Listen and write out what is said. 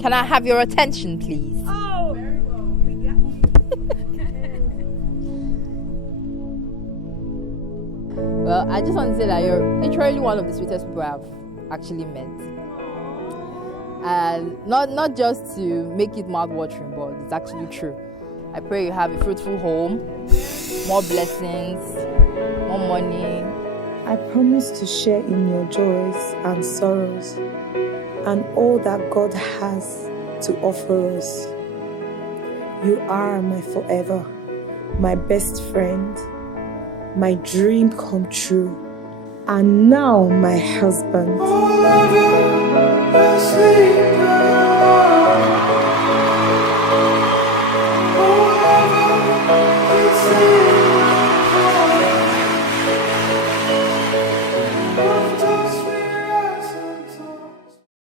Can I have your attention, please? Oh, very well. We got you. Well, I just want to say that you're literally one of the sweetest people I've actually met. And not just to make it mouth-watering, but it's actually true. I pray you have a fruitful home, more blessings, more money. I promise to share in your joys and sorrows and all that God has to offer us. You are my forever, my best friend, my dream come true, and now my husband.